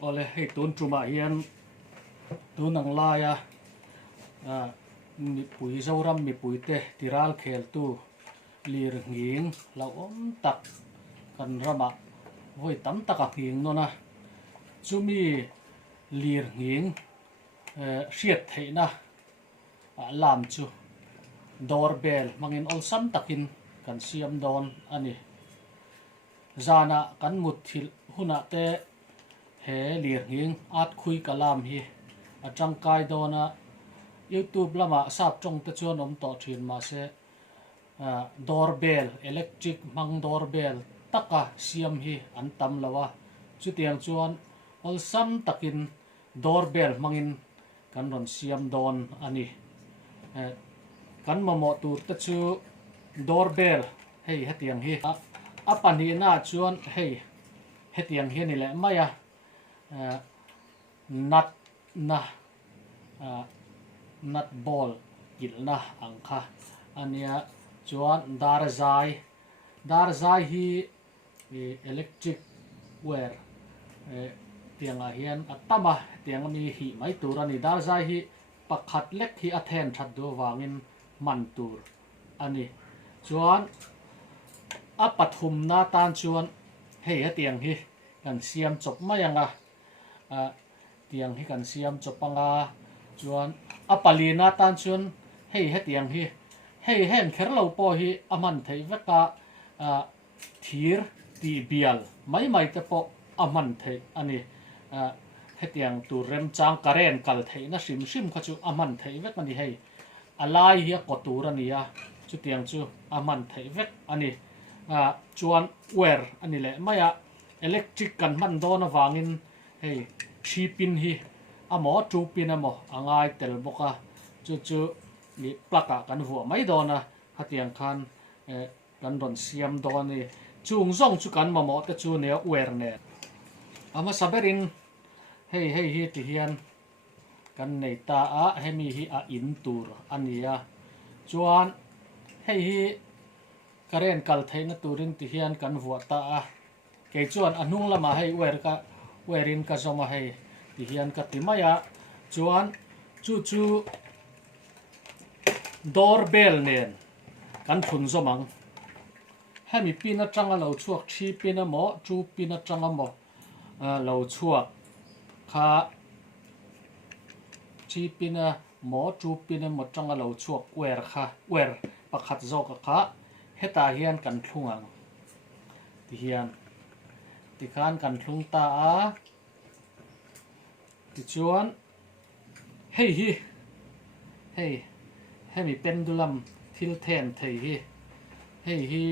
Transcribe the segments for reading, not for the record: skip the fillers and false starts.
ole hei tun truma hian tun ang laia mi pui zoram mi pui te tiral khel tu lir nging lo om tak kan rama voi tam taka nging no na chumi lir nging hriat theina lam chu doorbell mangin ol sam takin kan siam don ani zana kan mut thil huna te he lir nging at khui kalam hi atang kai dona YouTube lama sap trong te chuan om to thin ma se doorbell electric mang doorbell taka siam hi an tam lawa chu tiang chuan ol sam takin doorbell mangin kan ron siam don ani kan mamo tur te chu doorbell hei hetiang hi apan hi na chuan hei hetiang hi ni le maya nat na nut ball kilna angkha ania chuan darzai hi electric wire tianga hian atama tiang mi hi mai tur ani darzai hi pakhat lek hi athen that do wangin man tur ani chuan a pathum na tan chuan hei tiang hi kan siam chop mayanga tiang hi kan siam chopanga chuan a palina tan chuan hei tiang hi hei hen kherlo po hi aman thei veka thir ti bial mai te po aman thei ani hetiang tu rem chang karen kal thei na sim kha chu aman thei vek ani hei alai hi kotur ania chu tiang chu aman thei vek ani chuan wire ani le maya electric kan man don awangin hei 3 pin hi amo 2 pin amo angai tel boka chu ni plaka kan vu mai dona hatiang khan kan ron siam don ni chung zong chu kan mamo te chu ne wire ne ama saberin hei hi ti hian kan nei ta a hemi hi a in tur ania chuan hei hi karen kal theina turin ti hian kan vu ta a ke chuan anung lama hei werin ka zoma hei ti hian ka timaya chuan chu doorbell nen kan phun zomang hemi pin atanga lo chuak 3 pin amo 2 pin atanga mo lo chuak kha 3 pin mo 2 pin amo atanga lo chuak wire pakhat zok kha heta hian kan thlungang ti hian ti khan kan thlung ta a ti chuan hemi pendulum thil then thei hi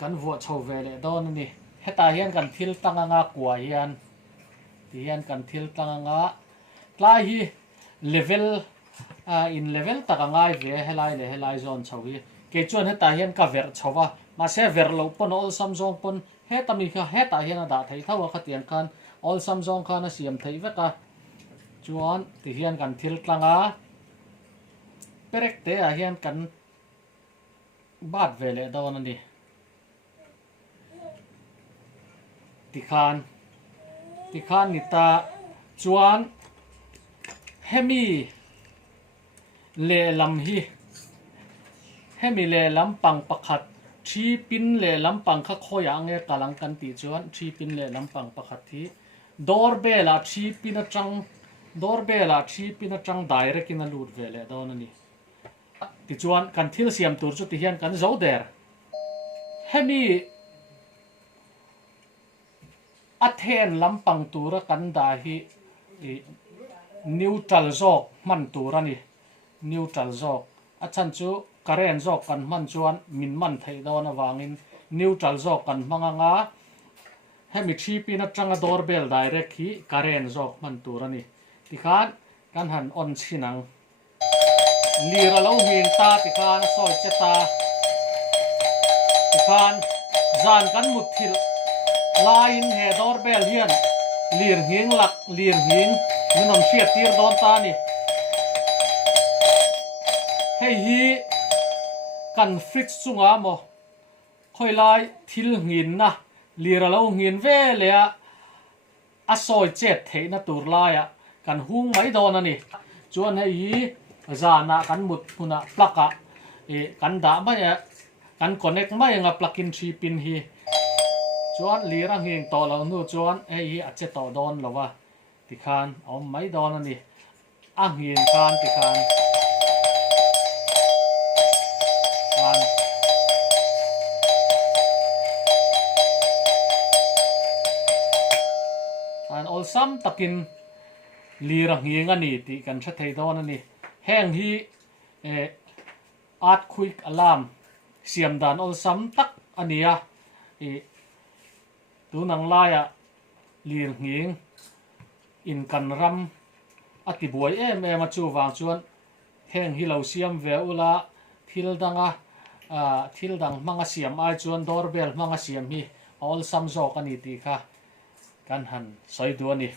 kan vuah chho ve le don ni heta hian kan thil tanganga kwa hian ti hian kan thil tanganga tlai hi level in level takangai ve helai zone chho hi ke chuan heta hian ka ver chowa ma se ver lo pon ol samjong pon heta mi kha heta hian da thei thawa khatian khan ol samjong khan a siam thei veka chuan ti hian kan thil tlanga perek te a hian kan bat ve le don ani ti khan ni ta chuan hemi le lam hi hemi le lam pang pakhat 3 pin le lam pang kha khoya nge kalang kan ti chuan 3 pin le lam pang pakhat hi doorbell a 3 pin atang direct in a lut ve le don ani ti chuan kan thil siam tur chu ti hian kan zo der hemi athen lampang tura kan da hi neutral zok man turani neutral zok achan chu karen zok kan man chuan min man thei don awangin neutral zok kan manganga hemi 3 pin atanga doorbell direct hi karen zok man turani ti khan kan han on chinang lira lo hin ta ti khan soi cheta ti khan zan kan mut thil line he doorbell hian lir hing minom sia tir don ta ni hei hi kan fix chunga mo khoi lai thil ngin na lira lo ngin ve le a asoi chet thei na tur lai a kan hung mai don ani chuan hei hi zana kan mut huna plaka kan da mai a kan connect mai nga plug in 3 pin hi chuan lirang hing to lo nu chuan hei hi a che to don lowa ti khan om mai don ani a hin khan ti khan an ol sam takin lirang hing ani ti kan tha thei don ani heng hi earthquake alarm siam dan ol sam tak ania tu nang laya lir hing in kan ram ati buai em a chu wang chuan heng hi lo siam ve ula thil dang manga siam ai chuan doorbell manga siam hi ol sam zok ani ti kha kan han soi du ani